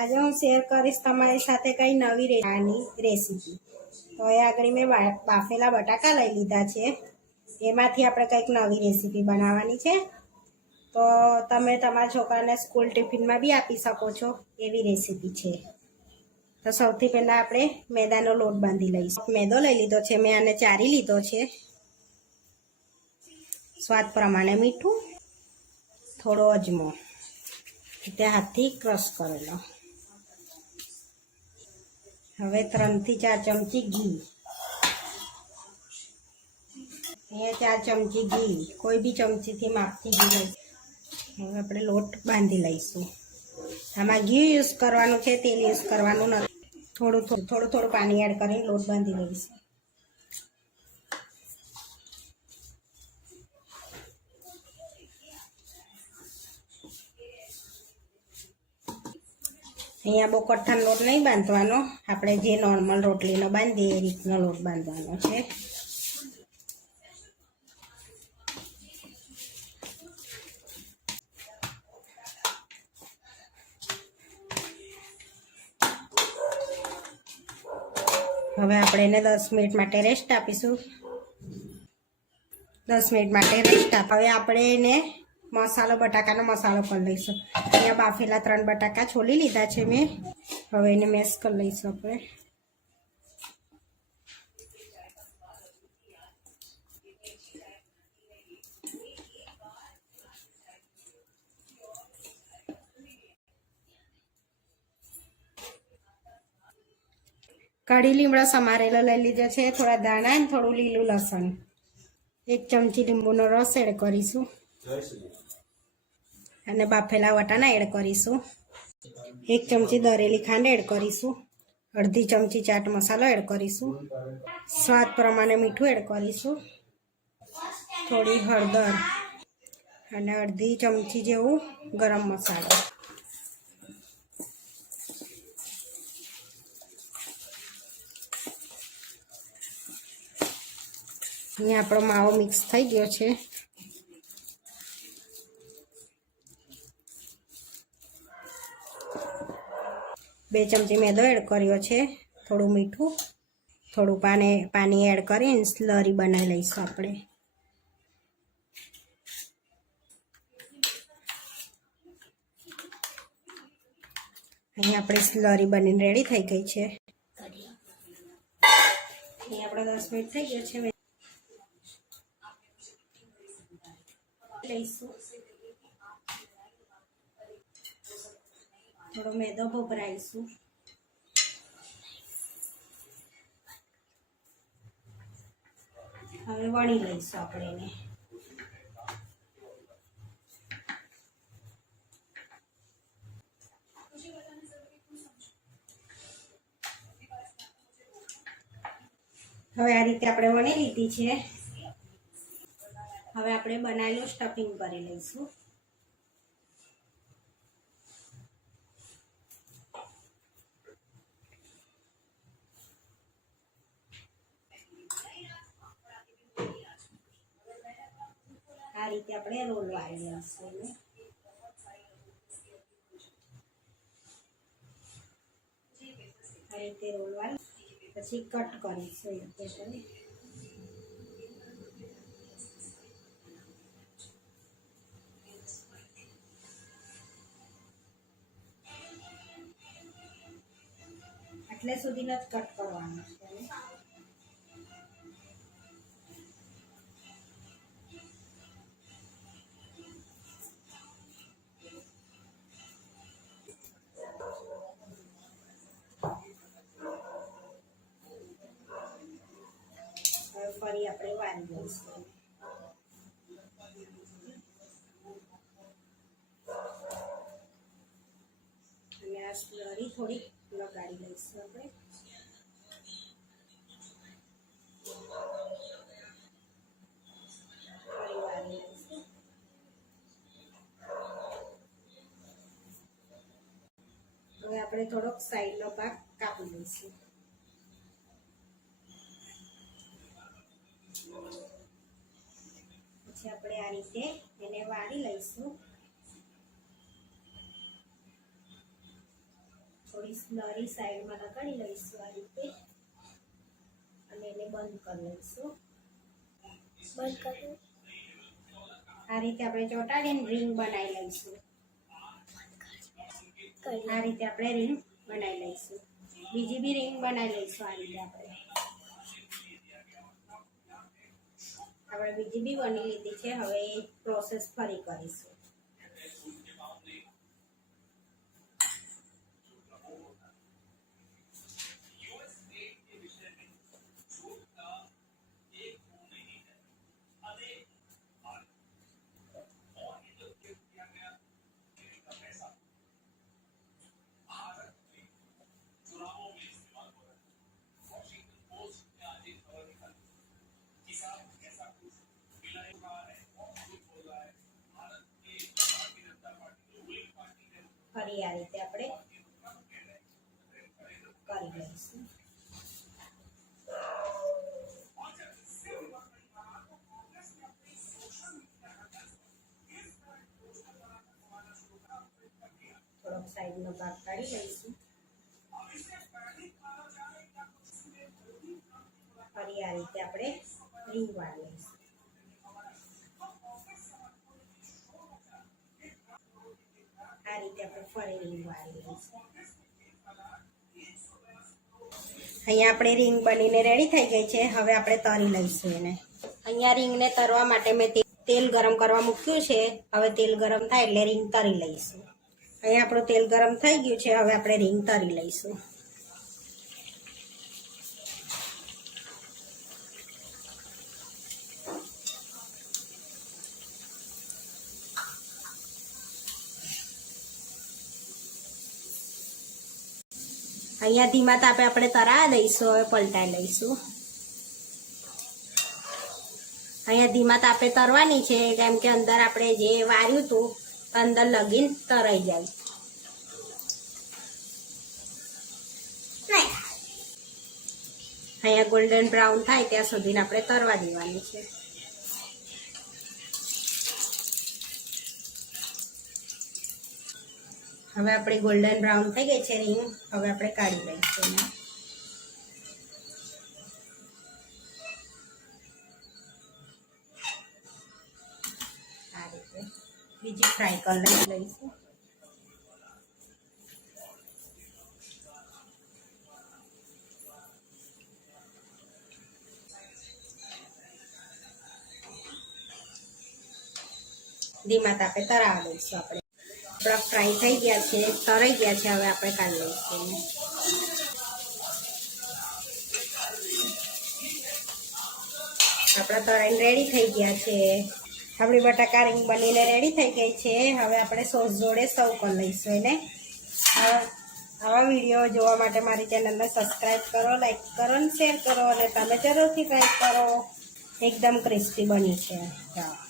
આજે હું શેર કરીશ તમારી સાથે કઈ નવી રેવાની રેસીપી તો એ આગળ મેં બાફેલા બટાકા લઈ લીધા છે. એમાંથી આપણે કંઈક નવી રેસીપી બનાવવાની છે. તો તમે તમારા છોકરાને સ્કૂલ ટિફિનમાં બી આપી શકો છો એવી રેસીપી છે. તો સૌથી પહેલાં આપણે મેદાનો લોટ બાંધી લઈશું. મેદો લઈ લીધો છે. મેં આને ચારી લીધો છે. સ્વાદ પ્રમાણે મીઠું, થોડો અજમો. તે હાથથી ક્રશ કરેલો. હવે ત્રણથી ચાર ચમચી ઘી. અહીંયા ચાર ચમચી ઘી. કોઈ બી ચમચીથી માપથી ઘી લઈશું હવે આપણે લોટ બાંધી લઈશું. આમાં ઘી યુઝ કરવાનું છે, તેલ યુઝ કરવાનું નથી. થોડું થોડું થોડું થોડું પાણી એડ કરીને લોટ બાંધી લઈશું. અહીંયા બહુ કઠણ લોટ નહીં બાંધવાનો. આપણે જે નોર્મલ રોટલીનો બાંધીએ એ રીતનો લોટ બાંધવાનો છે. હવે આપણે એને દસ મિનિટ માટે રેસ્ટ આપીશું. દસ મિનિટ માટે રેસ્ટ આપ હવે આપણે એને મસાલો, બટાકાનો મસાલો કરી લઈશું. અહીંયા બાફેલા ત્રણ બટાકા છોલી લીધા છે મેં. હવે એને મેશ કરી લઈશું આપણે. કઢી લીમડા સમારેલો લઈ લીધો છે, થોડા દાણા અને થોડું લીલું લસણ. એક ચમચી લીંબુનો રસ એડ કરીશું. અને બાફેલા વટાણા એડ કરીશું. એક ચમચી દરેલી ખાંડ એડ કરીશું. અડધી ચમચી ચાટ મસાલો એડ કરીશું. સ્વાદ પ્રમાણે મીઠું એડ કરીશું. થોડી હળદર અને અડધી ચમચી જેવું ગરમ મસાલો. અહીંયા આપણો માવો મિક્સ થઈ ગયો છે. બે ચમચી મેદો એડ કર્યો છે. થોડું મીઠું, થોડું પાણી પાણી એડ કરીને સ્લરી બનાવી લઈશું આપણે. અહીં આપણે સ્લરી બનીને રેડી થઈ ગઈ છે. અહીં આપણે દસ મિનિટ થઈ ગયો છે. લઈશું. થોડો મેદો ભભરાઈશું હવે વણી લઈશું આપણે એને હવે આ રીતે આપણે વણી લીધી છે. હવે આપણે બનાવેલું સ્ટફિંગ કરી લઈશું. રીતે આપણે રોલ વાળી. આ રીતે રોલ પછી કટ કરીશું એ રીતે. એટલે જ કટ કરવાનો છે સ્લરી થોડી લગાડી લઈશું આપણે. હવે આપણે થોડોક સાઈડનો ભાગ કાપી લઈશું. પછી આપણે આ રીતે એને વાળી લઈશું. થોડી સ્લરી સાઈડમાં લગાડી લઈશું આ રીતે અને એને બંધ કરી લઈશું બંધ કરી આ રીતે આપણે ચોંટાડીને રિંગ બનાવી લઈશું. આ રીતે આપણે રિંગ બનાવી લઈશું. બીજી બી રિંગ બનાવી લઈશું આ રીતે આપણે. આપણે બીજી બી બની લીધી છે. હવે એ પ્રોસેસ ફરી કરીશું. ફરી આ રીતે આપણે કરી લઈશું થોડોક સાઈડનો ભાગ કાઢી લઈશું ફરી આ રીતે આપણે રીંગ વાળી લઈશું રીતે આપણે ફરી રીંગ અહીંયા આપણે રીંગ બનીને રેડી થઈ ગઈ છે. હવે આપણે તરી લઈશું એને. અહીંયા રીંગને તરવા માટે મેં તેલ ગરમ કરવા મૂક્યું છે. હવે તેલ ગરમ થાય એટલે રીંગ તરી લઈશું. અહીંયા આપણું તેલ ગરમ થઈ ગયું છે. હવે આપણે રીંગ તરી લઈશું. અહીંયા ધીમા તાપે આપણે તરા દઈશું, હવે પલટાઈ લઈશું. અહીંયા ધીમા તાપે તરવાની છે, કેમ કે અંદર આપણે જે વાર્યું હતું, અંદર લગીન તરાઈ જાય. અહીંયા ગોલ્ડન બ્રાઉન થાય, ત્યાં સુધી આપણે તરવા દેવાની છે. હવે આપણી ગોલ્ડન બ્રાઉન થઈ ગઈ છે રીંગ હવે આપણે કાઢી લઈશું રીતે બીજી ફ્રાય કરી લઈશું. ધીમા તાપે તરાવા દઈશું આપણે. આપણા ફ્રાય થઈ ગયા છે, તરાઈ ગયા છે હવે આપણે કાઢી લઈશું. આપણા તરાઈને રેડી થઈ ગયા છે. આપણી બટાકા રીંગ બનીને રેડી થઈ ગઈ છે. હવે આપણે સોસ જોડે સર્વ કરી લઈશું એને. આવા વીડિયો જોવા માટે મારી ચેનલને સબસ્ક્રાઈબ કરો લાઈક કરો અને શેર કરો અને તમે જરૂરથી ટ્રાય કરો. એકદમ ક્રિસ્પી બની છે. ચાલો